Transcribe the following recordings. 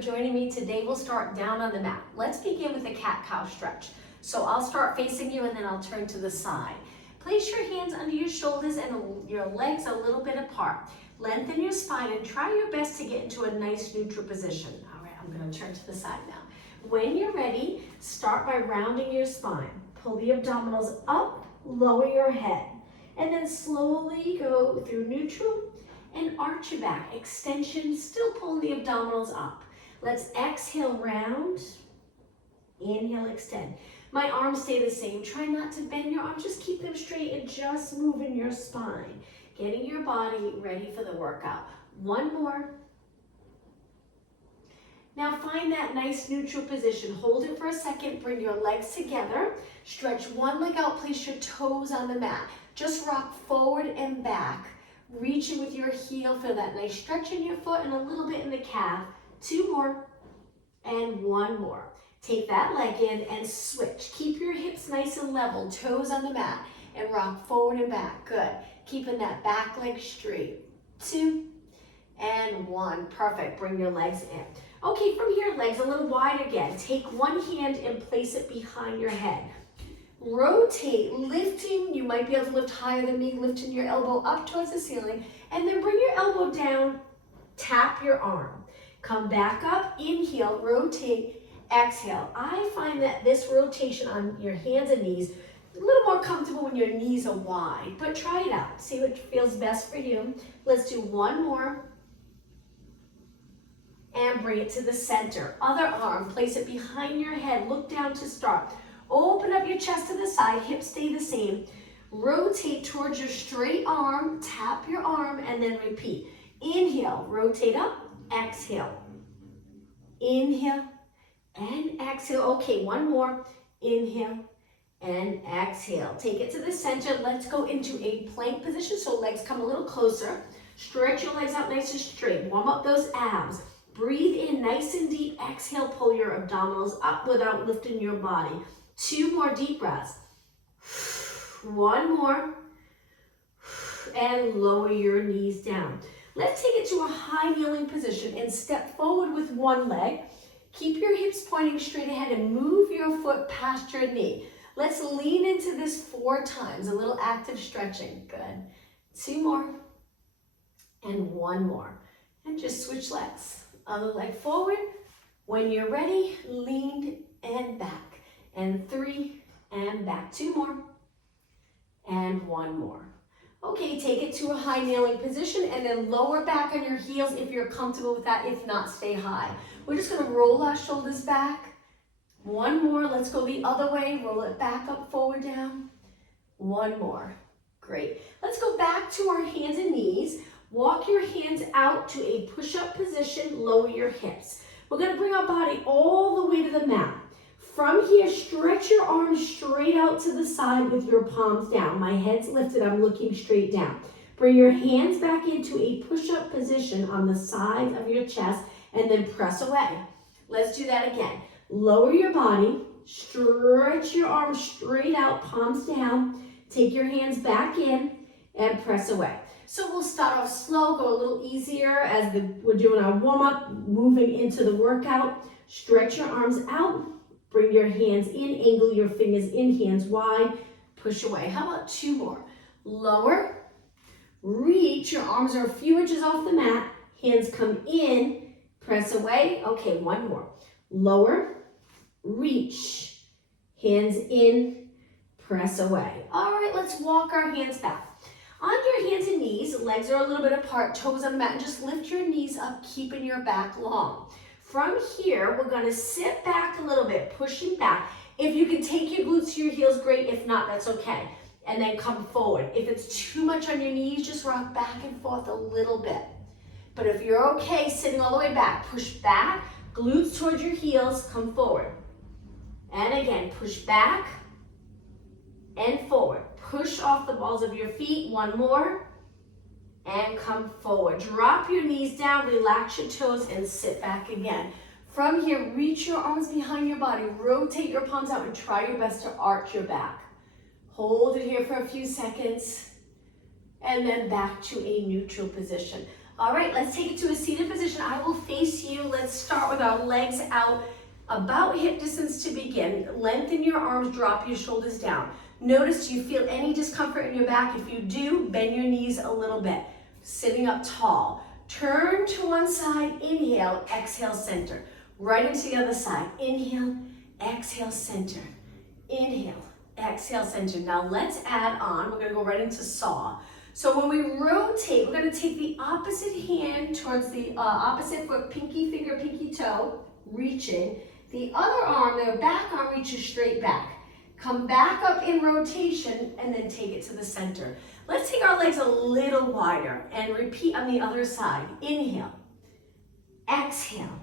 Joining me today, we'll start down on the mat. Let's begin with a cat-cow stretch. So I'll start facing you and then I'll turn to the side. Place your hands under your shoulders and your legs a little bit apart. Lengthen your spine and try your best to get into a nice neutral position. All right, I'm going to turn to the side now. When you're ready, start by rounding your spine. Pull the abdominals up, lower your head, and then slowly go through neutral and arch your back. Extension, still pulling the abdominals up. Let's exhale, round. Inhale, extend. My arms stay the same. Try not to bend your arms. Just keep them straight and just moving your spine. Getting your body ready for the workout. One more. Now find that nice neutral position. Hold it for a second. Bring your legs together. Stretch one leg out. Place your toes on the mat. Just rock forward and back. Reaching with your heel. Feel that nice stretch in your foot and a little bit in the calf. Two more and one more. Take that leg in and switch. Keep your hips nice and level, toes on the mat, and rock forward and back. Good. Keeping that back leg straight. Two and one. Perfect. Bring your legs in. Okay, from here, legs a little wide again. Take one hand and place it behind your head. Rotate, lifting. You might be able to lift higher than me, lifting your elbow up towards the ceiling, and then bring your elbow down. Tap your arm. Come back up, inhale, rotate, exhale. I find that this rotation on your hands and knees a little more comfortable when your knees are wide, but try it out. See what feels best for you. Let's do one more. And bring it to the center. Other arm, place it behind your head. Look down to start. Open up your chest to the side, hips stay the same. Rotate towards your straight arm, tap your arm, and then repeat. Inhale, rotate up. Exhale, inhale, and exhale. Okay, one more. Inhale and exhale. Take it to the center. Let's go into a plank position so legs come a little closer. Stretch your legs out nice and straight. Warm up those abs. Breathe in nice and deep. Exhale, pull your abdominals up without lifting your body. Two more deep breaths. One more. And lower your knees down. Let's take it to a high kneeling position and step forward with one leg. Keep your hips pointing straight ahead and move your foot past your knee. Let's lean into this 4 times, a little active stretching. Good. 2 more and 1 more. And just switch legs. Other leg forward. When you're ready, lean and back. And 3 and back. 2 more and 1 more. Okay, take it to a high kneeling position and then lower back on your heels if you're comfortable with that. If not, stay high. We're just going to roll our shoulders back. 1 more. Let's go the other way. Roll it back up, forward, down. 1 more. Great. Let's go back to our hands and knees. Walk your hands out to a push-up position. Lower your hips. We're going to bring our body all the way to the mat. From here, stretch your arms straight out to the side with your palms down. My head's lifted, I'm looking straight down. Bring your hands back into a push-up position on the sides of your chest and then press away. Let's do that again. Lower your body, stretch your arms straight out, palms down. Take your hands back in and press away. So we'll start off slow, go a little easier as we're doing our warm-up, moving into the workout. Stretch your arms out. Bring your hands in, angle your fingers in, hands wide, push away. How about 2 more? Lower, reach, your arms are a few inches off the mat, hands come in, press away. Okay, 1 more. Lower, reach, hands in, press away. All right, let's walk our hands back. On your hands and knees, legs are a little bit apart, toes on the mat, and just lift your knees up, keeping your back long. From here, we're going to sit back a little bit, pushing back. If you can take your glutes to your heels, great. If not, that's okay. And then come forward. If it's too much on your knees, just rock back and forth a little bit. But if you're okay sitting all the way back, push back, glutes towards your heels, come forward. And again, push back and forward. Push off the balls of your feet. 1 more. And come forward. Drop your knees down, relax your toes, and sit back again. From here, reach your arms behind your body, rotate your palms out, and try your best to arch your back. Hold it here for a few seconds, and then back to a neutral position. All right, let's take it to a seated position. I will face you. Let's start with our legs out about hip distance to begin. Lengthen your arms, drop your shoulders down. Notice, do you feel any discomfort in your back? If you do, bend your knees a little bit. Sitting up tall. Turn to one side, inhale, exhale, center. Right into the other side. Inhale, exhale, center. Inhale, exhale, center. Now let's add on, we're gonna go right into saw. So when we rotate, we're gonna take the opposite hand towards the opposite foot, pinky finger, pinky toe, reaching. The other arm, the back arm reaches straight back. Come back up in rotation and then take it to the center. Let's take our legs a little wider and repeat on the other side. Inhale, exhale.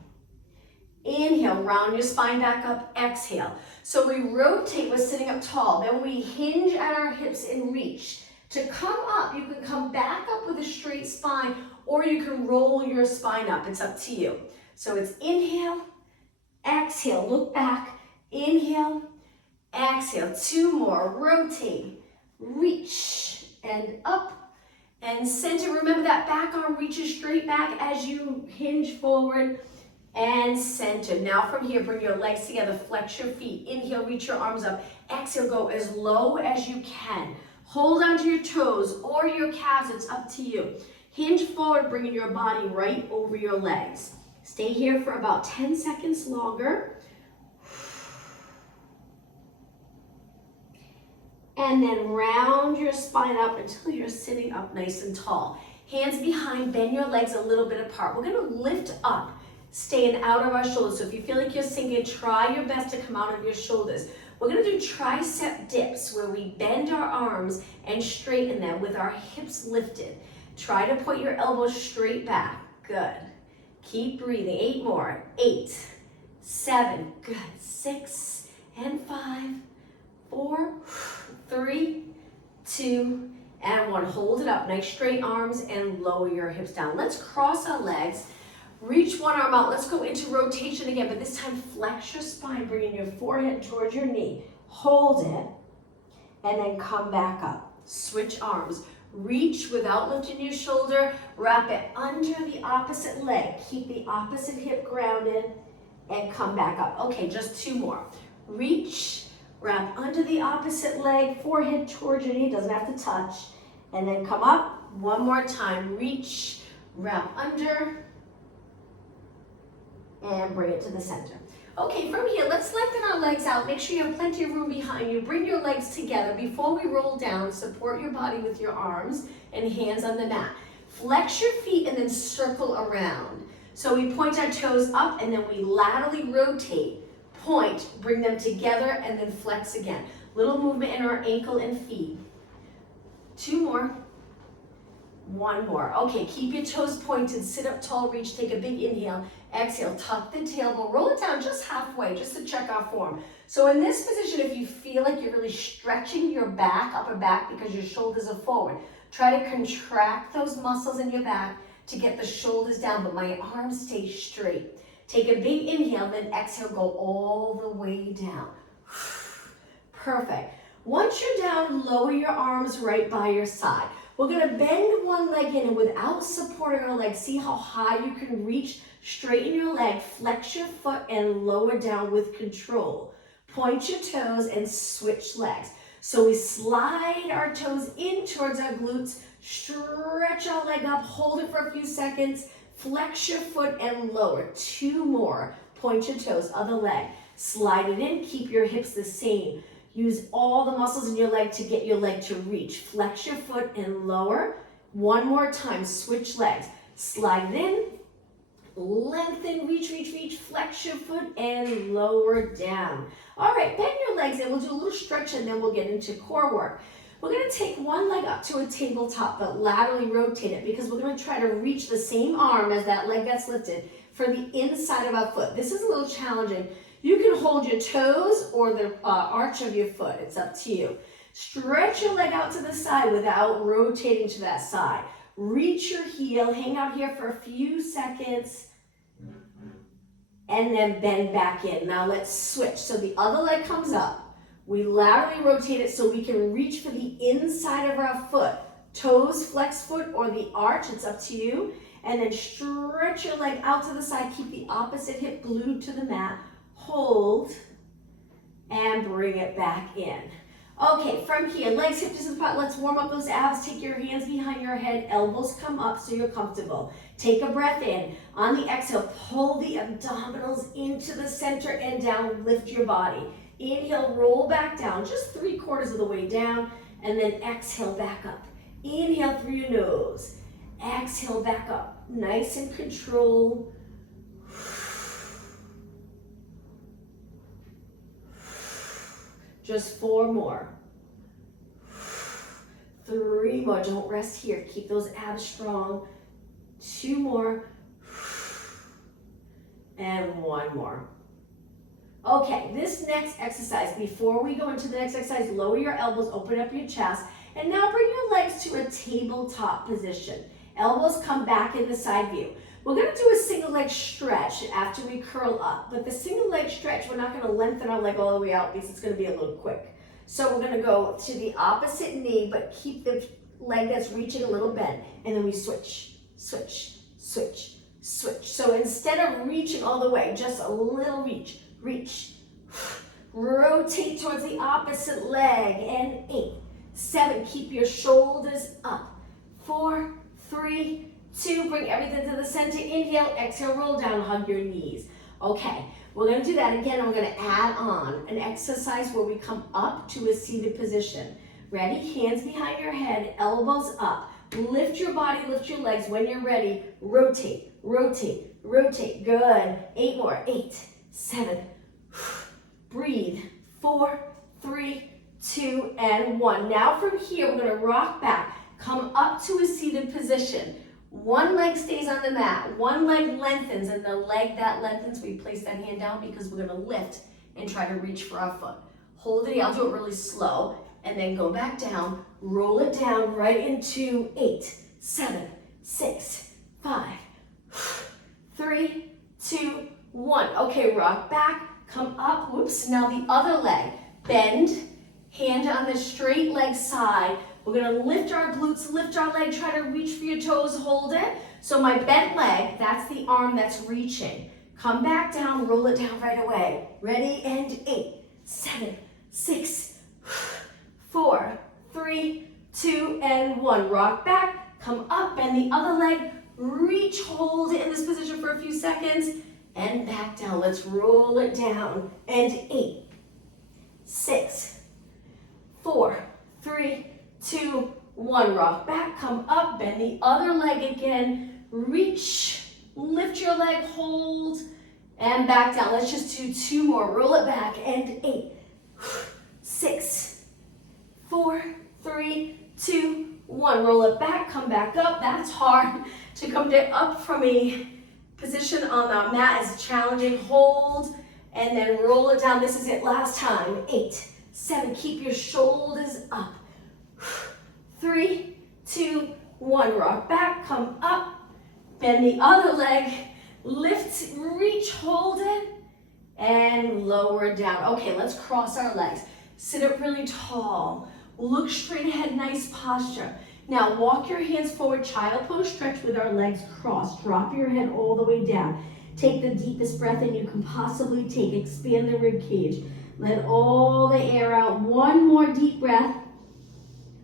Inhale, round your spine back up, exhale. So we rotate, we're sitting up tall. Then we hinge at our hips and reach. To come up, you can come back up with a straight spine, or you can roll your spine up. It's up to you. So it's inhale, exhale, look back, inhale, exhale. Two more, rotate, reach, and up, and center. Remember that back arm reaches straight back as you hinge forward, and center. Now from here, bring your legs together, flex your feet. Inhale, reach your arms up. Exhale, go as low as you can. Hold onto your toes or your calves, it's up to you. Hinge forward, bringing your body right over your legs. Stay here for about 10 seconds longer. And then round your spine up until you're sitting up nice and tall. Hands behind, bend your legs a little bit apart. We're gonna lift up, staying out of our shoulders. So if you feel like you're sinking, try your best to come out of your shoulders. We're gonna do tricep dips where we bend our arms and straighten them with our hips lifted. Try to put your elbows straight back. Good. Keep breathing. 8 more. 8, 7, good. 6 and 5, 4, 3, 2, and 1. Hold it up. Nice straight arms and lower your hips down. Let's cross our legs. Reach one arm out. Let's go into rotation again, but this time flex your spine, bringing your forehead towards your knee. Hold it, and then come back up. Switch arms. Reach without lifting your shoulder. Wrap it under the opposite leg. Keep the opposite hip grounded, and come back up. Okay, just 2 more. Reach, wrap under the opposite leg, forehead towards your knee, doesn't have to touch, and then come up. One more time. Reach, wrap under, and bring it to the center. Okay, from here, let's lengthen our legs out. Make sure you have plenty of room behind you. Bring your legs together. Before we roll down, support your body with your arms and hands on the mat. Flex your feet and then circle around. So we point our toes up and then we laterally rotate. Point, bring them together, and then flex again. Little movement in our ankle and feet. 2 more. 1 more. Okay, keep your toes pointed, sit up tall, reach, take a big inhale, exhale, tuck the tailbone, roll it down just halfway, just to check our form. So in this position, if you feel like you're really stretching your back, upper back, because your shoulders are forward, try to contract those muscles in your back to get the shoulders down, but my arms stay straight. Take a big inhale, then exhale, go all the way down. Perfect. Once you're down, lower your arms right by your side. We're gonna bend one leg in, and without supporting our leg, see how high you can reach, straighten your leg, flex your foot, and lower down with control. Point your toes and switch legs. So we slide our toes in towards our glutes, stretch our leg up, hold it for a few seconds, flex your foot and lower. 2 more. Point your toes, other leg. Slide it in, keep your hips the same. Use all the muscles in your leg to get your leg to reach. Flex your foot and lower. 1 more time, switch legs. Slide it in, lengthen, reach, reach, reach, flex your foot and lower down. All right, bend your legs and we'll do a little stretch and then we'll get into core work. We're gonna take one leg up to a tabletop, but laterally rotate it because we're gonna try to reach the same arm as that leg that's lifted for the inside of our foot. This is a little challenging. You can hold your toes or the arch of your foot. It's up to you. Stretch your leg out to the side without rotating to that side. Reach your heel, hang out here for a few seconds, and then bend back in. Now let's switch. So the other leg comes up. We laterally rotate it so we can reach for the inside of our foot. Toes, flex foot, or the arch, it's up to you. And then stretch your leg out to the side. Keep the opposite hip glued to the mat. Hold and bring it back in. Okay, from here, legs hip distance apart. Let's warm up those abs. Take your hands behind your head. Elbows come up so you're comfortable. Take a breath in. On the exhale, pull the abdominals into the center and down. Lift your body. Inhale, roll back down, just 3/4 of the way down. And then exhale back up. Inhale through your nose. Exhale back up. Nice and controlled. Just 4 more. 3 more. Don't rest here. Keep those abs strong. 2 more. And 1 more. Okay, this next exercise, before we go into the next exercise, lower your elbows, open up your chest, and now bring your legs to a tabletop position. Elbows come back in the side view. We're gonna do a single leg stretch after we curl up, but the single leg stretch, we're not gonna lengthen our leg all the way out because it's gonna be a little quick. So we're gonna go to the opposite knee, but keep the leg that's reaching a little bent, and then we switch, switch, switch, switch. So instead of reaching all the way, just a little reach, reach. Rotate towards the opposite leg, and 8, 7, keep your shoulders up. 4, 3, 2, bring everything to the center. Inhale, exhale, roll down, hug your knees. Okay, we're gonna do that again. I'm gonna add on an exercise where we come up to a seated position. Ready? Hands behind your head, elbows up. Lift your body, lift your legs. When you're ready, rotate, rotate, rotate. Good. 8 more. 8, 7. Breathe. 4, 3, 2, and 1. Now from here, we're gonna rock back. Come up to a seated position. One leg stays on the mat, one leg lengthens, and the leg that lengthens, we place that hand down because we're gonna lift and try to reach for our foot. Hold it, I'll do it really slow, and then go back down, roll it down right into 8, 7, 6, 5, 3, 2, 1. Okay, rock back, come up, whoops, now the other leg. Bend, hand on the straight leg side. We're gonna lift our glutes, lift our leg, try to reach for your toes, hold it. So my bent leg, that's the arm that's reaching. Come back down, roll it down right away. Ready, and 8, 7, 6, 4, 3, 2, and 1. Rock back, come up, bend the other leg, reach, hold it in this position for a few seconds, and back down. Let's roll it down. And 8, 6, 4, 3, 2, 1. Rock back, come up, bend the other leg again, reach, lift your leg, hold, and back down. Let's just do 2 more. Roll it back, and 8, 6, 4, 3, 2, 1. Roll it back, come back up. That's hard to come up from a position on the mat is challenging. Hold, and then roll it down. This is it, last time. 8, 7, keep your shoulders up. 3, 2, 1. Rock back, come up, bend the other leg, lift, reach, hold it, and lower down. Okay, let's cross our legs. Sit up really tall. Look straight ahead, nice posture. Now walk your hands forward, child pose stretch with our legs crossed. Drop your head all the way down. Take the deepest breath in you can possibly take. Expand the rib cage. Let all the air out. 1 more deep breath.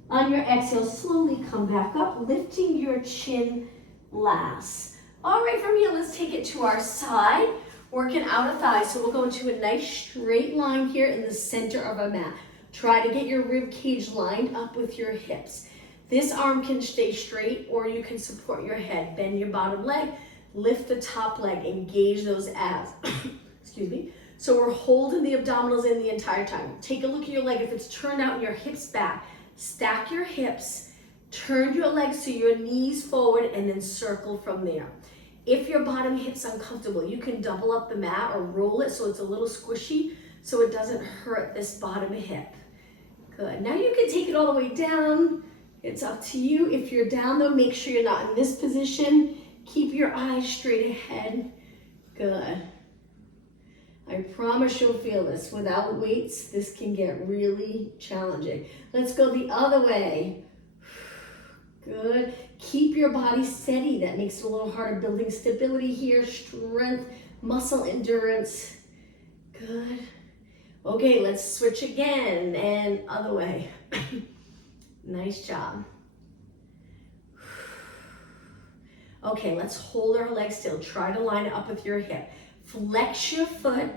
On your exhale, slowly come back up, lifting your chin last. All right, from here, let's take it to our side, working outer thighs. So we'll go into a nice straight line here in the center of our mat. Try to get your rib cage lined up with your hips. This arm can stay straight, or you can support your head. Bend your bottom leg, lift the top leg, engage those abs. Excuse me. So we're holding the abdominals in the entire time. Take a look at your leg. If it's turned out and your hips back, stack your hips, turn your legs so your knees forward, and then circle from there. If your bottom hip's uncomfortable, you can double up the mat or roll it so it's a little squishy so it doesn't hurt this bottom hip. Good. Now you can take it all the way down. It's up to you. If you're down though, make sure you're not in this position. Keep your eyes straight ahead. Good. I promise you'll feel this. Without weights, this can get really challenging. Let's go the other way. Good. Keep your body steady. That makes it a little harder, building stability here, strength, muscle endurance. Good. Okay, let's switch again and other way. Nice job. Okay, let's hold our legs still. Try to line it up with your hip. Flex your foot,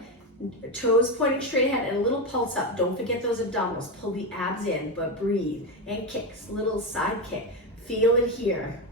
toes pointing straight ahead, and a little pulse up. Don't forget those abdominals. Pull the abs in, but breathe. And kicks, little side kick. Feel it here.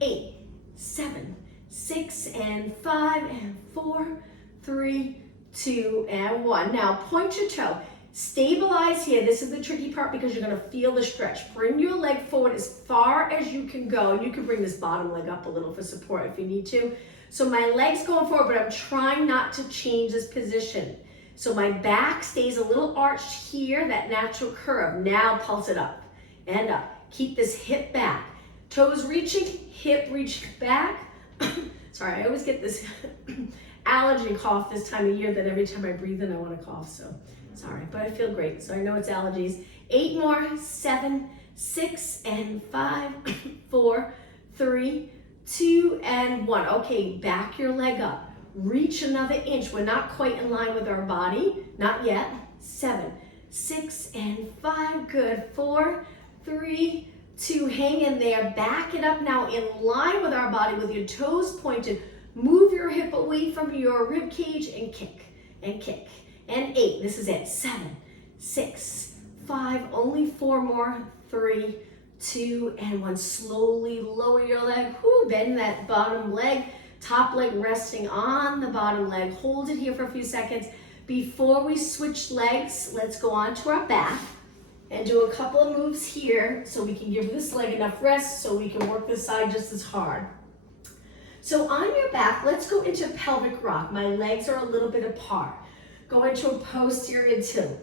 8, 7, 6, and 5, and 4, 3, 2, and 1. Now point your toe. Stabilize here. This is the tricky part because you're going to feel the stretch. Bring your leg forward as far as you can go. And you can bring this bottom leg up a little for support if you need to. So my leg's going forward, but I'm trying not to change this position. So my back stays a little arched here, that natural curve. Now pulse it up and up. Keep this hip back. Toes reaching, hip reach back. Sorry, I always get this allergy cough this time of year that every time I breathe in I want to cough. So sorry, but I feel great. So I know it's allergies. 8 more, 7, 6, and 5, 4, 3, 2, and 1. Okay, back your leg up. Reach another inch. We're not quite in line with our body. Not yet. 7, 6, and 5. Good. 4, 3, 2. Hang in there. Back it up now in line with our body with your toes pointed. Move your hip away from your rib cage and kick and kick. And 8. This is it. 7, 6, 5. Only 4 more. 3, 2, and 1. Slowly lower your leg. Whoo, bend that bottom leg. Top leg resting on the bottom leg. Hold it here for a few seconds. Before we switch legs, let's go on to our back and do a couple of moves here so we can give this leg enough rest so we can work this side just as hard. So on your back, let's go into pelvic rock. My legs are a little bit apart. Go into a posterior tilt.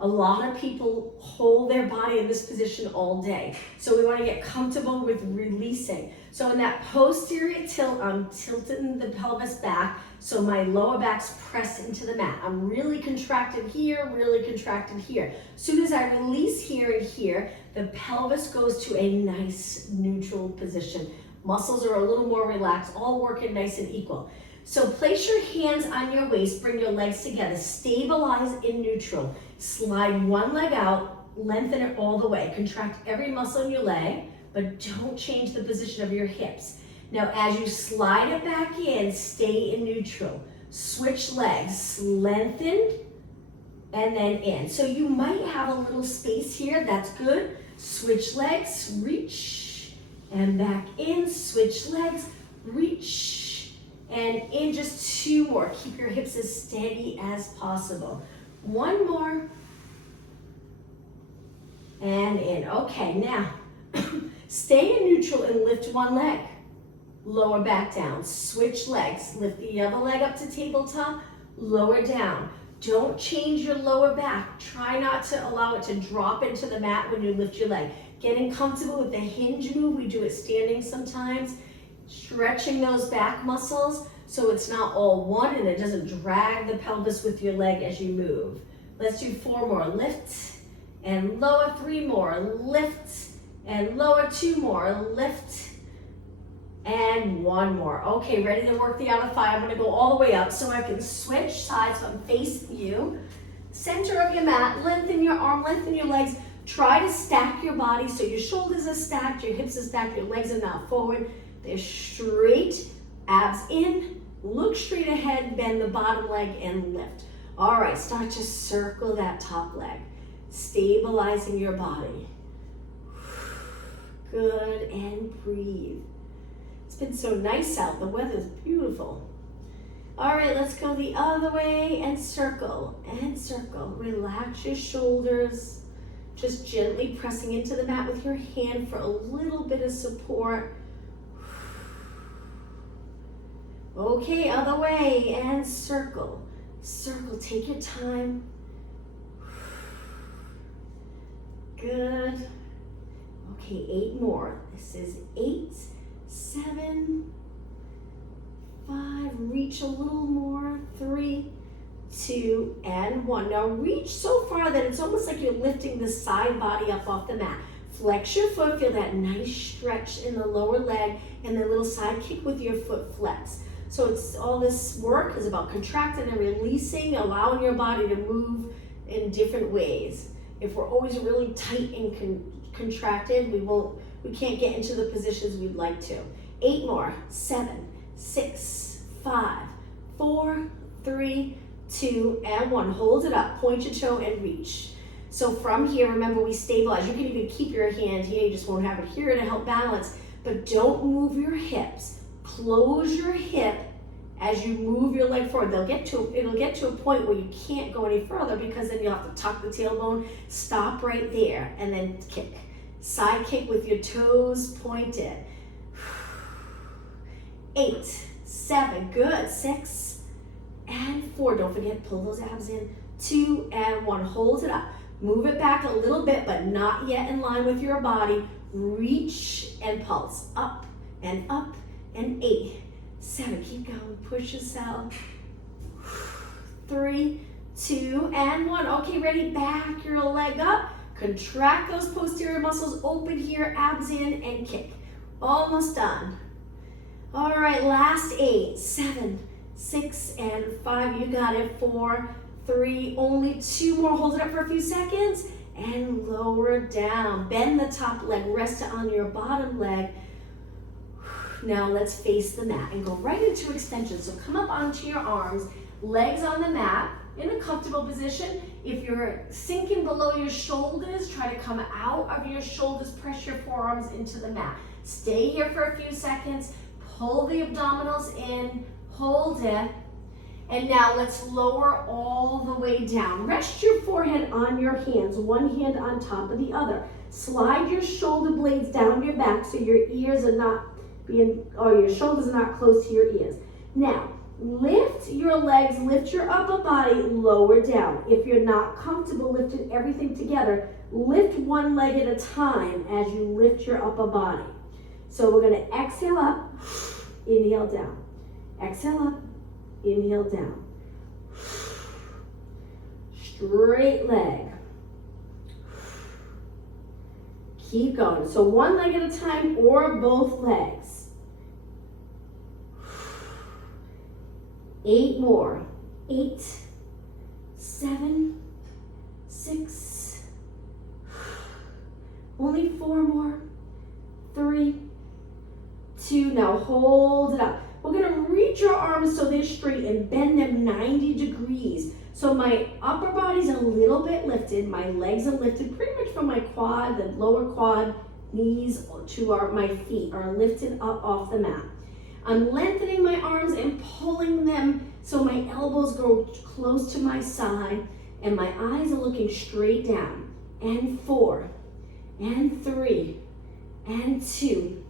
A lot of people hold their body in this position all day. So we want to get comfortable with releasing. So in that posterior tilt, I'm tilting the pelvis back so my lower back's pressed into the mat. I'm really contracted here, really contracted here. As soon as I release here and here, the pelvis goes to a nice neutral position. Muscles are a little more relaxed, all working nice and equal. So place your hands on your waist, bring your legs together, stabilize in neutral. Slide one leg out, lengthen it all the way. Contract every muscle in your leg, but don't change the position of your hips. Now, as you slide it back in, stay in neutral. Switch legs, lengthen, and then in. So you might have a little space here, that's good. Switch legs, reach, and back in. Switch legs, reach, and in. Just 2 more. Keep your hips as steady as possible. 1 more. And in. Okay, now stay in neutral and lift one leg. Lower back down. Switch legs. Lift the other leg up to tabletop. Lower down. Don't change your lower back. Try not to allow it to drop into the mat when you lift your leg. Getting comfortable with the hinge move. We do it standing sometimes. Stretching those back muscles so it's not all one and it doesn't drag the pelvis with your leg as you move. Let's do 4 more. Lift and lower. 3 more. Lift and lower. 2 more. Lift and 1 more. Okay, ready to work the outer thigh. I'm going to go all the way up so I can switch sides so I'm facing you. Center of your mat. Lengthen your arm. Lengthen your legs. Try to stack your body so your shoulders are stacked, your hips are stacked, your legs are not forward. They're straight. Abs in. Look straight ahead. Bend the bottom leg and lift. All right, start to circle that top leg. Stabilizing your body. Good, and breathe. It's been so nice out. The weather's beautiful. All right, let's go the other way and circle and circle. Relax your shoulders. Just gently pressing into the mat with your hand for a little bit of support. Okay, other way and circle. Circle, take your time. Good. Okay, 8 more. This is 8, 7, 5. Reach a little more. 3, 2, and 1. Now reach so far that it's almost like you're lifting the side body up off the mat. Flex your foot, feel that nice stretch in the lower leg, and then a little side kick with your foot flex. So it's all this work is about contracting and releasing, allowing your body to move in different ways. If we're always really tight and contracted, we can't get into the positions we'd like to. 8 more. 7, 6, 5, 4, 3, 2, and 1. Hold it up. Point your toe and reach. So from here, remember, we stabilize. You can even keep your hand here. You just won't have it here to help balance. But don't move your hips. Close your hip as you move your leg forward. It'll get to a point where you can't go any further, because then you'll have to tuck the tailbone. Stop right there and then kick. Side kick with your toes pointed. 8, 7, good. 6 and 4. Don't forget, pull those abs in. 2 and 1. Hold it up. Move it back a little bit, but not yet in line with your body. Reach and pulse. Up and up and 8, 7. Keep going. Push yourself. 3, 2, and 1. Okay, ready? Back your leg up. Contract those posterior muscles. Open here. Abs in and kick. Almost done. All right, last 8, 7, 6, and 5. You got it. 4, 3, only 2 more. Hold it up for a few seconds and lower down. Bend the top leg, rest it on your bottom leg. Now let's face the mat and go right into extension. So come up onto your arms, legs on the mat in a comfortable position. If you're sinking below your shoulders, try to come out of your shoulders, press your forearms into the mat. Stay here for a few seconds, pull the abdominals in, hold it. And now let's lower all the way down. Rest your forehead on your hands, one hand on top of the other. Slide your shoulder blades down your back so your ears are not your shoulders are not close to your ears. Now, lift your legs, lift your upper body, lower down. If you're not comfortable lifting everything together, lift one leg at a time as you lift your upper body. So we're gonna exhale up, inhale down. Exhale up, inhale down. Straight leg. Keep going. So one leg at a time or both legs. 8 more. 8, 7, 6. Only 4 more. 3, 2. Now hold it up. We're going to reach your arms so they're straight and bend them 90 degrees. So my upper body's a little bit lifted. My legs are lifted pretty much from my quad, the lower quad, knees to my feet are lifted up off the mat. I'm lengthening my arms and pulling them so my elbows go close to my side and my eyes are looking straight down. And 4, and 3, and 2,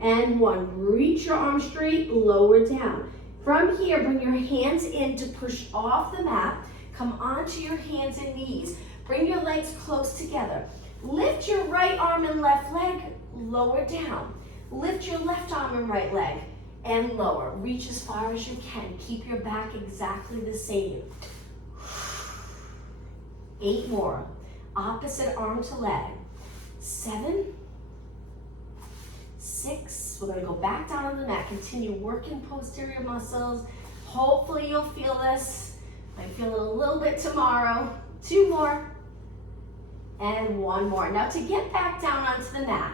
and 1. Reach your arms straight, lower down. From here, bring your hands in to push off the mat. Come onto your hands and knees. Bring your legs close together. Lift your right arm and left leg, lower down. Lift your left arm and right leg and lower. Reach as far as you can. Keep your back exactly the same. 8 more. Opposite arm to leg. 7, 6. We're going to go back down on the mat. Continue working posterior muscles. Hopefully you'll feel this. Might feel it a little bit tomorrow. 2 more. And 1 more. Now to get back down onto the mat,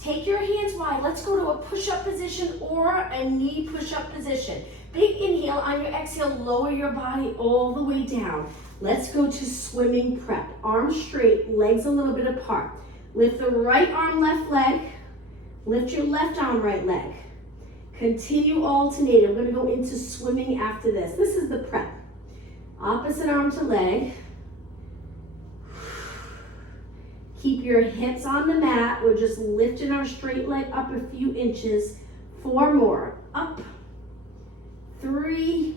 take your hands wide. Let's go to a push-up position or a knee push-up position. Big inhale. On your exhale, lower your body all the way down. Let's go to swimming prep. Arms straight, legs a little bit apart. Lift the right arm, left leg. Lift your left arm, right leg. Continue alternating. I'm going to go into swimming after this. This is the prep. Opposite arm to leg. Keep your hips on the mat. We're just lifting our straight leg up a few inches. 4 more. Up. 3,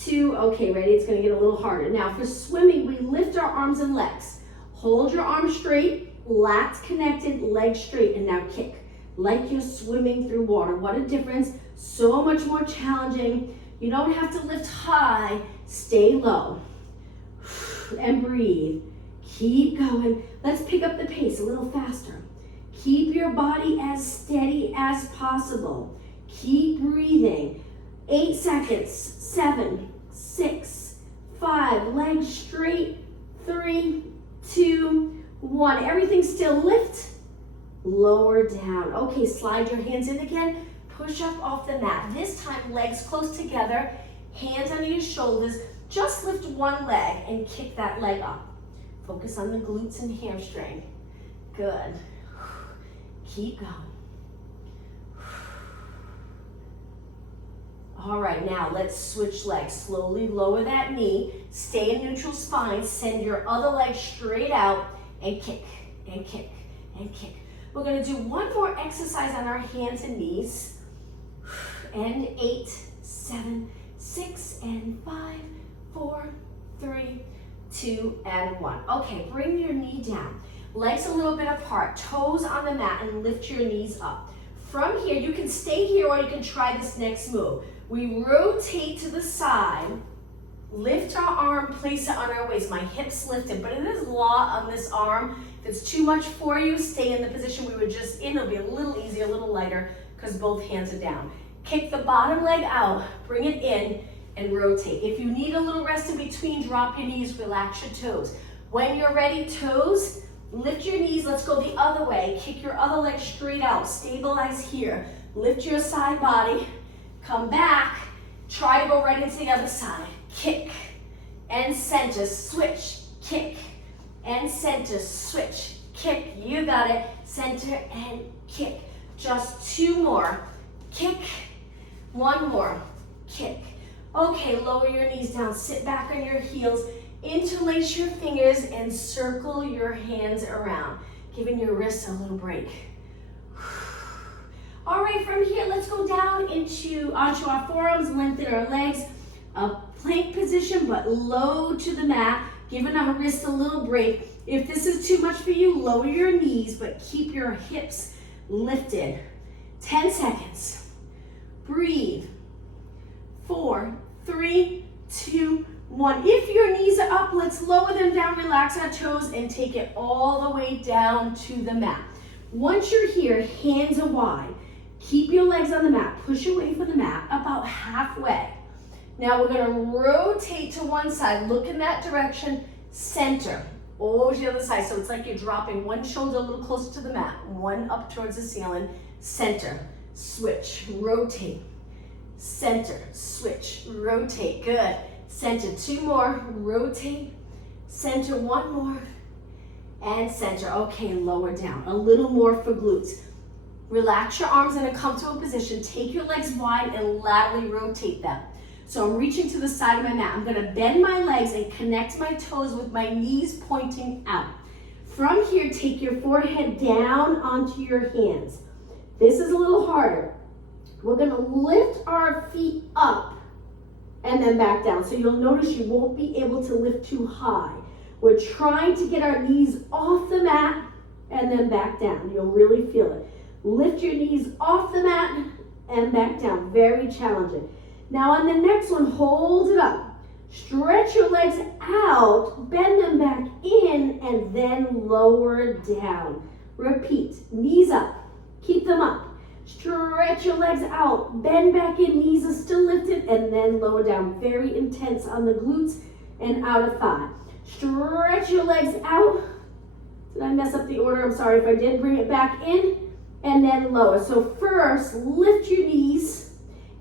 2. Okay, ready? It's going to get a little harder. Now for swimming, we lift our arms and legs. Hold your arms straight, lats connected, legs straight, and now kick. Like you're swimming through water. What a difference. So much more challenging. You don't have to lift high. Stay low. And breathe. Keep going. Let's pick up the pace a little faster. Keep your body as steady as possible. Keep breathing. 8 seconds. 7, 6, 5. Legs straight. 3, 2, 1. Everything still. Lift. Lower down. Okay, slide your hands in again. Push up off the mat. This time, legs close together. Hands under your shoulders. Just lift one leg and kick that leg up. Focus on the glutes and hamstring. Good. Keep going. All right, now let's switch legs. Slowly lower that knee. Stay in neutral spine. Send your other leg straight out and kick and kick and kick. We're going to do one more exercise on our hands and knees. And 8, 7, 6, and 5, 4, 3, 2, and 1. Okay, bring your knee down. Legs a little bit apart, toes on the mat, and lift your knees up. From here, you can stay here or you can try this next move. We rotate to the side, lift our arm, place it on our waist. My hips lifted, but it is a lot on this arm. If it's too much for you, stay in the position we were just in. It'll be a little easier, a little lighter, because both hands are down. Kick the bottom leg out, bring it in, and rotate. If you need a little rest in between, drop your knees, relax your toes. When you're ready, toes, lift your knees. Let's go the other way. Kick your other leg straight out. Stabilize here. Lift your side body. Come back. Try to go right into the other side. Kick and center. Switch. Kick and center. Switch. Kick. You got it. Center and kick. Just 2 more. Kick. 1 more. Kick. Okay, lower your knees down. Sit back on your heels. Interlace your fingers and circle your hands around, giving your wrists a little break. All right, from here, let's go down onto our forearms, lengthen our legs, a plank position, but low to the mat, giving our wrists a little break. If this is too much for you, lower your knees, but keep your hips lifted. 10 seconds. Breathe. 4, 3, 2, 1. If your knees are up, let's lower them down, relax our toes, and take it all the way down to the mat. Once you're here, hands are wide. Keep your legs on the mat. Push away from the mat about halfway. Now we're going to rotate to one side. Look in that direction. Center. Over to the other side. So it's like you're dropping one shoulder a little closer to the mat. One up towards the ceiling. Center. Switch. Rotate. Center. Switch. Rotate. Good. Center. 2 more. Rotate. Center. 1 more. And center. Okay, lower down. A little more for glutes. Relax your arms in a comfortable position. Take your legs wide and laterally rotate them. So I'm reaching to the side of my mat. I'm going to bend my legs and connect my toes with my knees pointing out. From here, take your forehead down onto your hands. This is a little harder. We're going to lift our feet up and then back down. So you'll notice you won't be able to lift too high. We're trying to get our knees off the mat and then back down. You'll really feel it. Lift your knees off the mat and back down. Very challenging. Now on the next one, hold it up. Stretch your legs out, bend them back in, and then lower down. Repeat. Knees up. Keep them up. Stretch your legs out, bend back in, knees are still lifted, and then lower down. Very intense on the glutes and outer thigh. Stretch your legs out. Did I mess up the order? I'm sorry if I did. Bring it back in and then lower. So first, lift your knees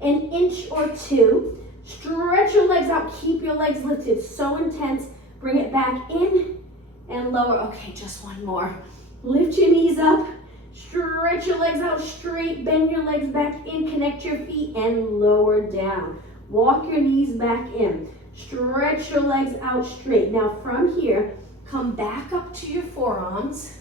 an inch or 2. Stretch your legs out. Keep your legs lifted. So intense. Bring it back in and lower. Okay, just 1 more. Lift your knees up. Stretch your legs out straight. Bend your legs back in. Connect your feet and lower down. Walk your knees back in. Stretch your legs out straight. Now from here, come back up to your forearms.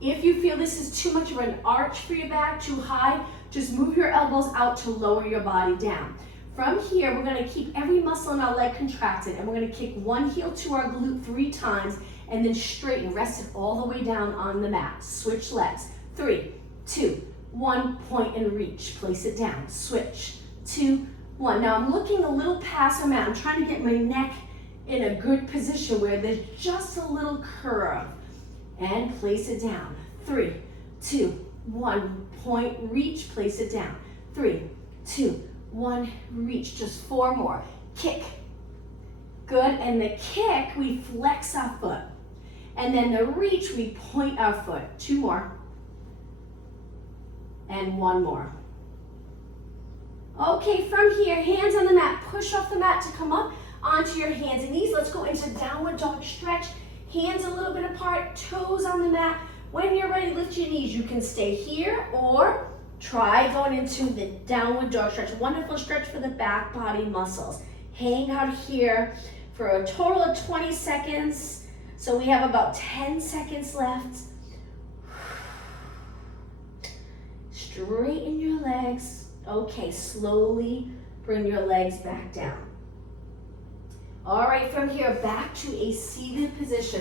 If you feel this is too much of an arch for your back, too high, just move your elbows out to lower your body down. From here, we're going to keep every muscle in our leg contracted, and we're going to kick one heel to our glute 3 times, and then straighten, rest it all the way down on the mat. Switch legs. 3, 2, 1, point and reach. Place it down. Switch. 2, 1. Now I'm looking a little past the mat. I'm trying to get my neck in a good position where there's just a little curve. And place it down. 3, 2, 1. Point, reach, place it down. 3, 2, 1. Reach. Just 4 more. Kick. Good. And the kick, we flex our foot. And then the reach, we point our foot. 2 more. And 1 more. Okay, from here, hands on the mat. Push off the mat to come up onto your hands and knees. Let's go into downward dog stretch. Hands a little bit apart, toes on the mat. When you're ready, lift your knees. You can stay here or try going into the downward dog stretch. Wonderful stretch for the back body muscles. Hang out here for a total of 20 seconds. So we have about 10 seconds left. Straighten your legs. Okay, slowly bring your legs back down. All right, from here, back to a seated position.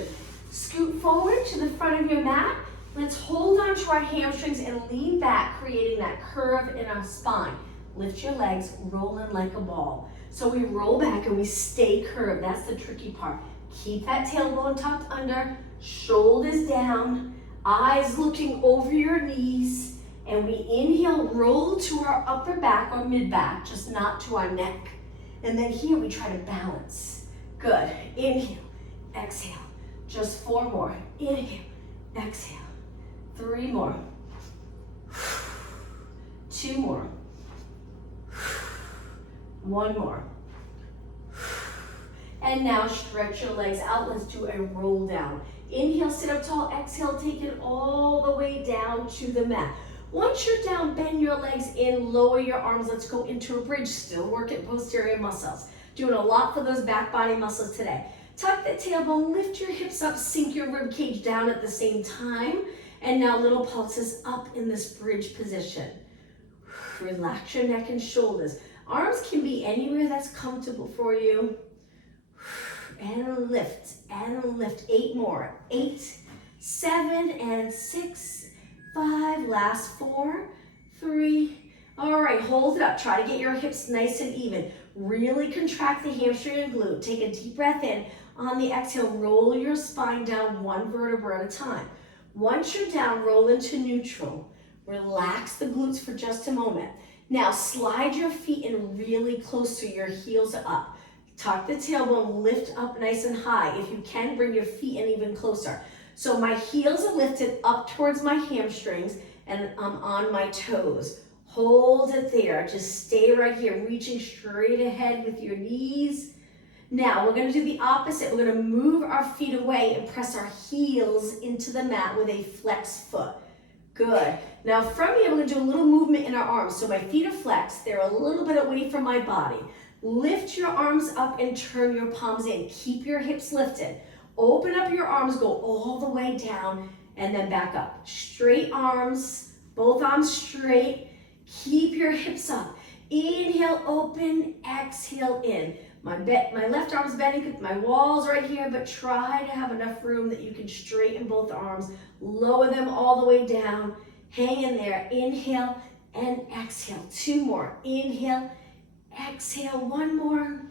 Scoot forward to the front of your mat. Let's hold on to our hamstrings and lean back, creating that curve in our spine. Lift your legs, roll in like a ball. So we roll back and we stay curved. That's the tricky part. Keep that tailbone tucked under, shoulders down, eyes looking over your knees. And we inhale, roll to our upper back or mid back, just not to our neck. And then here we try to balance. Good. Inhale, exhale. Just 4 more. Inhale, exhale. 3 more. 2 more. 1 more. And now stretch your legs out. Let's do a roll down. Inhale, sit up tall. Exhale, take it all the way down to the mat. Once you're down, bend your legs in, lower your arms. Let's go into a bridge. Still working posterior muscles. Doing a lot for those back body muscles today. Tuck the tailbone, lift your hips up, sink your rib cage down at the same time. And now little pulses up in this bridge position. Relax your neck and shoulders. Arms can be anywhere that's comfortable for you. And lift, and lift. 8 more. 8, 7, and 6. 5, last 4, 3. All right, hold it up. Try to get your hips nice and even. Really contract the hamstring and glute. Take a deep breath in. On the exhale, roll your spine down 1 vertebra at a time. Once you're down, roll into neutral. Relax the glutes for just a moment. Now slide your feet in really close so your heels are up. Tuck the tailbone, lift up nice and high. If you can, bring your feet in even closer. So my heels are lifted up towards my hamstrings and I'm on my toes. Hold it there. Just stay right here, reaching straight ahead with your knees. Now we're going to do the opposite. We're going to move our feet away and press our heels into the mat with a flexed foot. Good. Now from here, we're going to do a little movement in our arms. So my feet are flexed. They're a little bit away from my body. Lift your arms up and turn your palms in. Keep your hips lifted. Open up your arms, go all the way down, and then back up. Straight arms, both arms straight. Keep your hips up. Inhale, open, exhale, in. My left arm's bending, my wall's right here, but try to have enough room that you can straighten both arms. Lower them all the way down. Hang in there. Inhale and exhale. 2 more. Inhale, exhale. 1 more.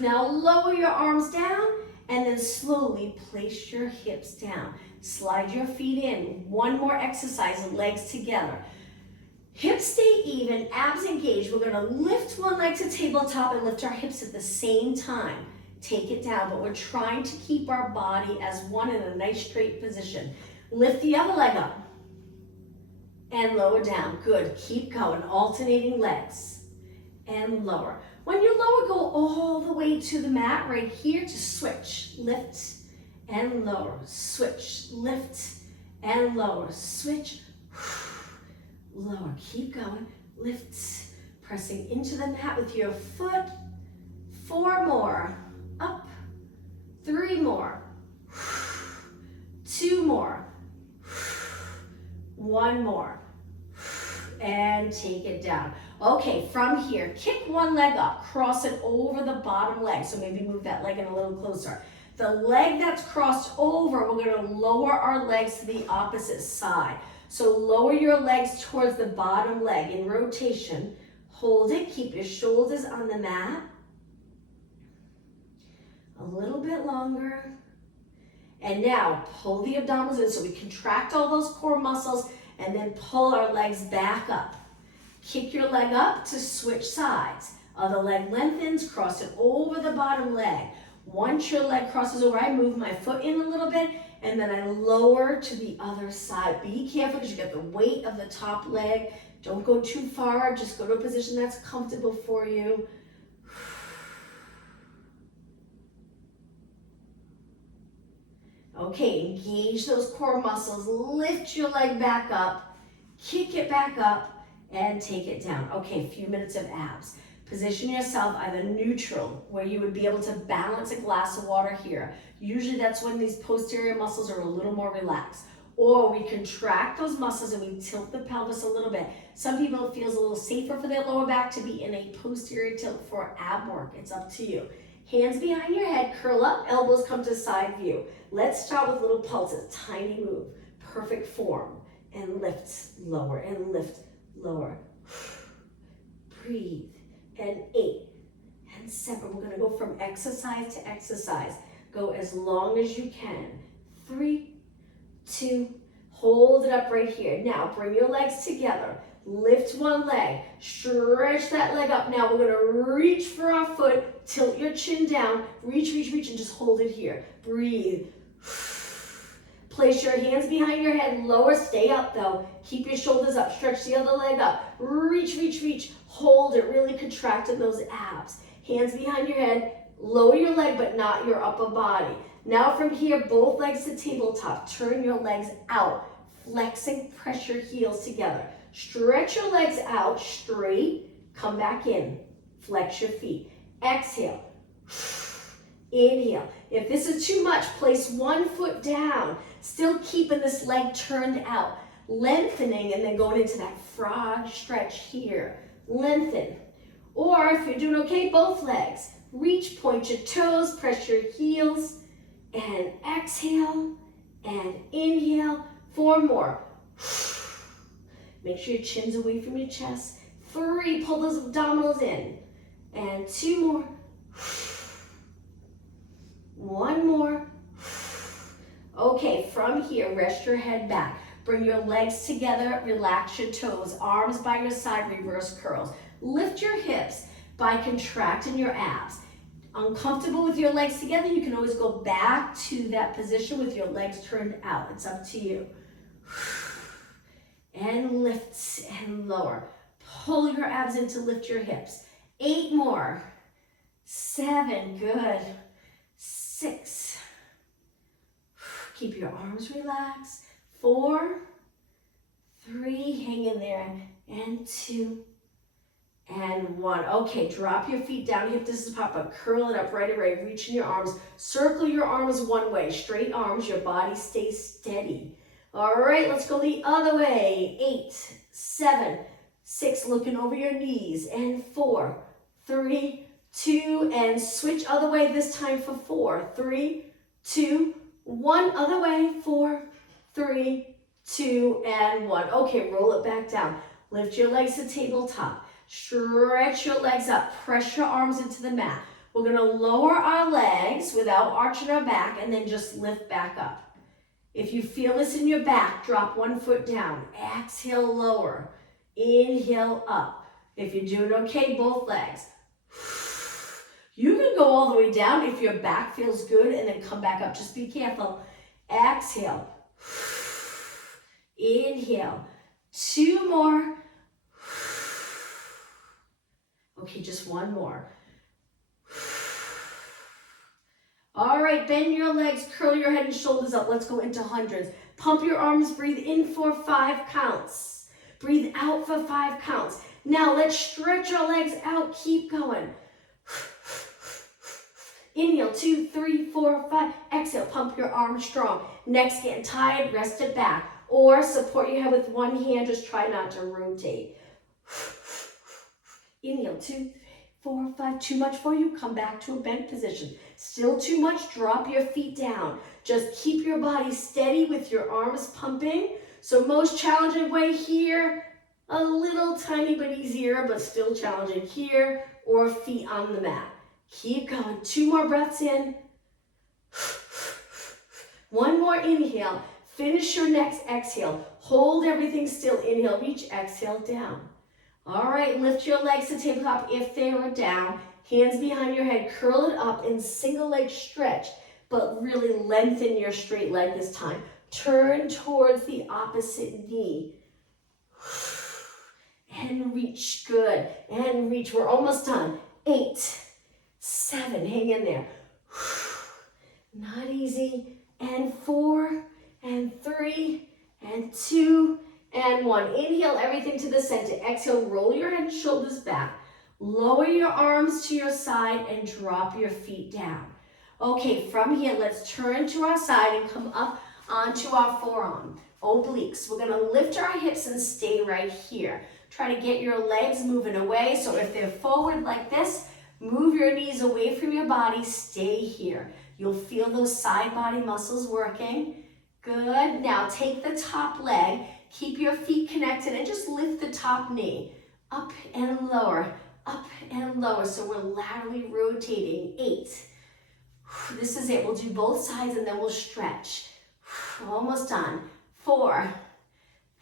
Now lower your arms down. And then slowly place your hips down. Slide your feet in. 1 more exercise, legs together. Hips stay even, abs engaged. We're gonna lift one leg to tabletop and lift our hips at the same time. Take it down, but we're trying to keep our body as one in a nice straight position. Lift the other leg up and lower down. Good, keep going, alternating legs and lower. When you lower, go all the way to the mat right here to switch. Lift and lower, switch, lift and lower, switch, lower. Keep going, lift, pressing into the mat with your foot. 4 more, up, 3 more, 2 more, 1 more, and take it down. Okay, from here, kick one leg up, cross it over the bottom leg. So maybe move that leg in a little closer. The leg that's crossed over, we're gonna lower our legs to the opposite side. So lower your legs towards the bottom leg in rotation. Hold it, keep your shoulders on the mat. little bit longer. And now pull the abdominals in so we contract all those core muscles and then pull our legs back up. Kick your leg up to switch sides. Other leg lengthens, cross it over the bottom leg. Once your leg crosses over, I move my foot in a little bit and then I lower to the other side. Be careful because you get the weight of the top leg. Don't go too far, just go to a position that's comfortable for you. Okay, engage those core muscles, lift your leg back up, kick it back up, and take it down. Okay, a few minutes of abs. Position yourself either neutral, where you would be able to balance a glass of water here. Usually that's when these posterior muscles are a little more relaxed. Or we contract those muscles and we tilt the pelvis a little bit. Some people it feels a little safer for their lower back to be in a posterior tilt for ab work. It's up to you. Hands behind your head, curl up, elbows come to side view. Let's start with little pulses, tiny move, perfect form. And lift, lower, and lift, lower. Breathe. And 8 and 7. We're gonna go from exercise to exercise. Go as long as you can. 3, 2, hold it up right here. Now bring your legs together. Lift one leg, stretch that leg up. Now we're gonna reach for our foot, tilt your chin down, reach, reach, reach, and just hold it here. Breathe. Place your hands behind your head, lower, stay up though. Keep your shoulders up, stretch the other leg up. Reach, reach, reach, hold it, really contracting those abs. Hands behind your head, lower your leg but not your upper body. Now from here, both legs to tabletop. Turn your legs out, flexing, press your heels together. Stretch your legs out straight, come back in, flex your feet. Exhale, inhale. If this is too much, place one foot down, still keeping this leg turned out. Lengthening and then going into that frog stretch here. Lengthen. Or if you're doing okay, both legs. Reach, point your toes, press your heels, and exhale, and inhale. 4 more. Make sure your chin's away from your chest. 3, pull those abdominals in. And 2 more. 1 more. Okay, from here, rest your head back. Bring your legs together, relax your toes, arms by your side, reverse curls. Lift your hips by contracting your abs. Uncomfortable with your legs together, you can always go back to that position with your legs turned out. It's up to you. And lift and lower. Pull your abs in to lift your hips. 8 more. 7, good. 6. Keep your arms relaxed. 4, 3, hang in there, and 2, and 1. Okay, drop your feet down, hip distance pop up, curl it up right away, reach in your arms, circle your arms one way, straight arms, your body stays steady. All right, let's go the other way. 8, 7, 6, looking over your knees, and 4, 3, 2, and switch other way this time for 4, 3, 2, 1, other way, 4, 3, 2, and 1. Okay, roll it back down. Lift your legs to tabletop. Stretch your legs up. Press your arms into the mat. We're going to lower our legs without arching our back and then just lift back up. If you feel this in your back, drop one foot down. Exhale, lower. Inhale, up. If you're doing okay, both legs. You can go all the way down if your back feels good and then come back up. Just be careful. Exhale. Inhale. 2 more. Okay, just 1 more. All right, bend your legs, curl your head and shoulders up. Let's go into hundreds. Pump your arms, breathe in for 5 counts. Breathe out for 5 counts. Now let's stretch our legs out, keep going. Inhale, 2, 3, 4, 5. Exhale, pump your arms strong. Neck's getting tired, rest it back. Or support your head with one hand, just try not to rotate. Inhale, 2, 3, 4, 5. Too much for you? Come back to a bent position. Still too much? Drop your feet down. Just keep your body steady with your arms pumping. So most challenging way here, a little tiny bit easier, but still challenging here, or feet on the mat. Keep going. 2 more breaths in. One more inhale. Finish your next exhale. Hold everything still. Inhale, reach, exhale, down. All right, lift your legs to tabletop if they are down. Hands behind your head, curl it up in single leg stretch, but really lengthen your straight leg this time. Turn towards the opposite knee. And reach, good. And reach, we're almost done. 8, 7, hang in there. Not easy. And 4, and 3, and 2, and 1. Inhale everything to the center. Exhale, roll your head and shoulders back. Lower your arms to your side and drop your feet down. Okay, from here, let's turn to our side and come up onto our forearm. Obliques. We're going to lift our hips and stay right here. Try to get your legs moving away. So if they're forward like this, move your knees away from your body. Stay here. You'll feel those side body muscles working. Good. Now take the top leg. Keep your feet connected and just lift the top knee. Up and lower. Up and lower. So we're laterally rotating. 8. This is it. We'll do both sides and then we'll stretch. Almost done. 4,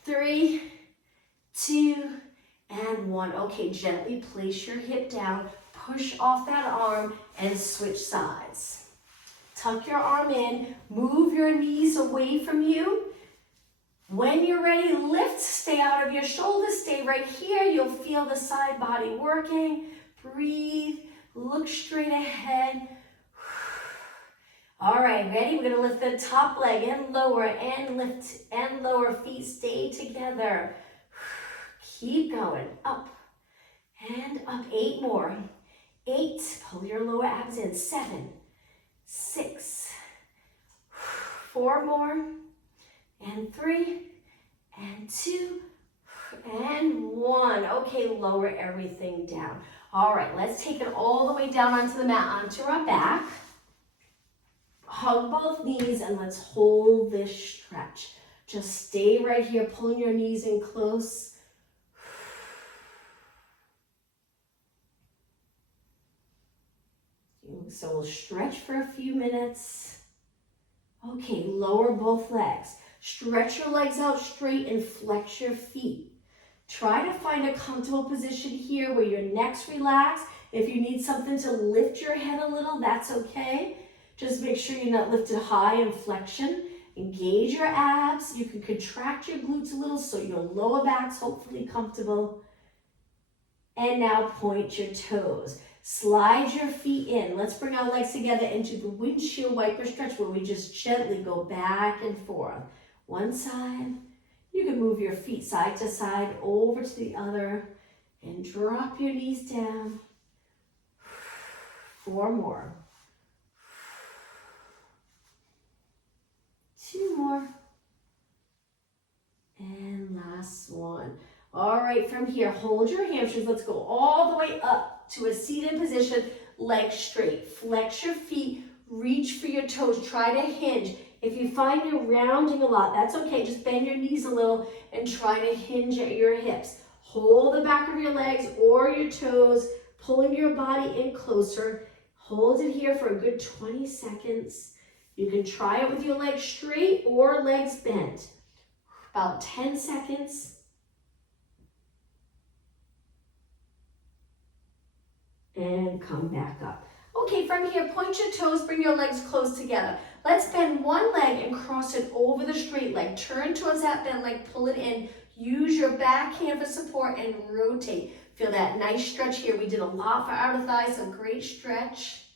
3, 2, and 1. Okay, gently place your hip down. Push off that arm and switch sides. Tuck your arm in. Move your knees away from you. When you're ready, lift. Stay out of your shoulders. Stay right here. You'll feel the side body working. Breathe. Look straight ahead. All right, ready? We're going to lift the top leg and lower and lift and lower. Feet stay together. Keep going. Up and up. 8 more. 8. Pull your lower abs in. 7, 6, 4 more. And 3, and 2, and 1. Okay, lower everything down. All right, let's take it all the way down onto the mat, onto our back. Hug both knees and let's hold this stretch. Just stay right here, pulling your knees in close. So we'll stretch for a few minutes. Okay, lower both legs. Stretch your legs out straight and flex your feet. Try to find a comfortable position here where your neck's relaxed. If you need something to lift your head a little, that's okay. Just make sure you're not lifted high in flexion. Engage your abs. You can contract your glutes a little so your lower back's hopefully comfortable. And now point your toes. Slide your feet in. Let's bring our legs together into the windshield wiper stretch where we just gently go back and forth. One side. You can move your feet side to side over to the other and drop your knees down. 4 more. 2 more. And last one. All right, from here, hold your hamstrings. Let's go all the way up to a seated position, legs straight. Flex your feet, reach for your toes. Try to hinge. If you find you're rounding a lot, that's okay. Just bend your knees a little and try to hinge at your hips. Hold the back of your legs or your toes, pulling your body in closer. Hold it here for a good 20 seconds. You can try it with your legs straight or legs bent. About 10 seconds. And come back up. Okay, from here, point your toes, bring your legs close together. Let's bend one leg and cross it over the straight leg. Turn towards that bent leg, pull it in. Use your back hand for support and rotate. Feel that nice stretch here. We did a lot for outer thighs, a great stretch.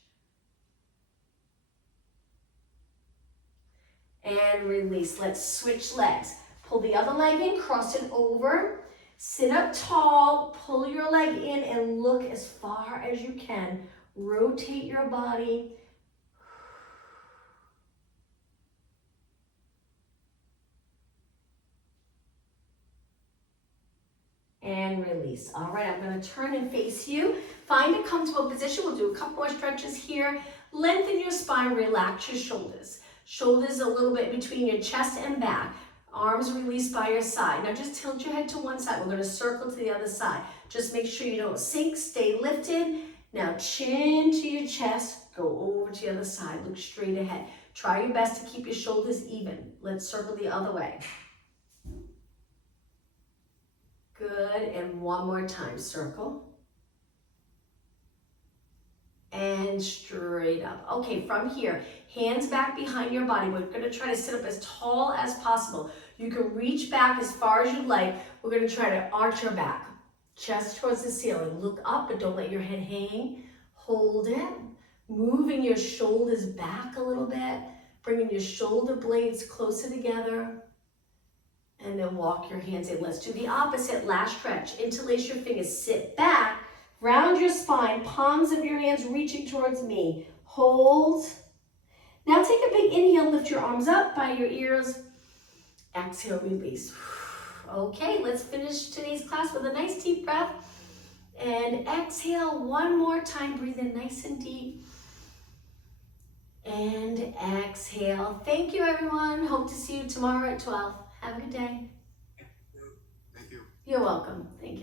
And release. Let's switch legs. Pull the other leg in, cross it over. Sit up tall, pull your leg in and look as far as you can. Rotate your body. And release. All right, I'm going to turn and face you. Find a comfortable position. We'll do a couple more stretches here. Lengthen your spine, relax your shoulders. Shoulders a little bit between your chest and back. Arms released by your side. Now just tilt your head to one side. We're going to circle to the other side. Just make sure you don't sink. Stay lifted. Now chin to your chest. Go over to the other side. Look straight ahead. Try your best to keep your shoulders even. Let's circle the other way. Good, and one more time, circle. And straight up. Okay, from here, hands back behind your body. We're gonna try to sit up as tall as possible. You can reach back as far as you'd like. We're gonna try to arch your back. Chest towards the ceiling. Look up, but don't let your head hang. Hold it. Moving your shoulders back a little bit. Bringing your shoulder blades closer together. And then walk your hands in. Let's do the opposite. Last stretch. Interlace your fingers. Sit back. Round your spine. Palms of your hands reaching towards me. Hold. Now take a big inhale. Lift your arms up by your ears. Exhale, release. Okay, let's finish today's class with a nice deep breath. And exhale one more time. Breathe in nice and deep. And exhale. Thank you, everyone. Hope to see you tomorrow at 12. Have a good day. Thank you. You're welcome. Thank you.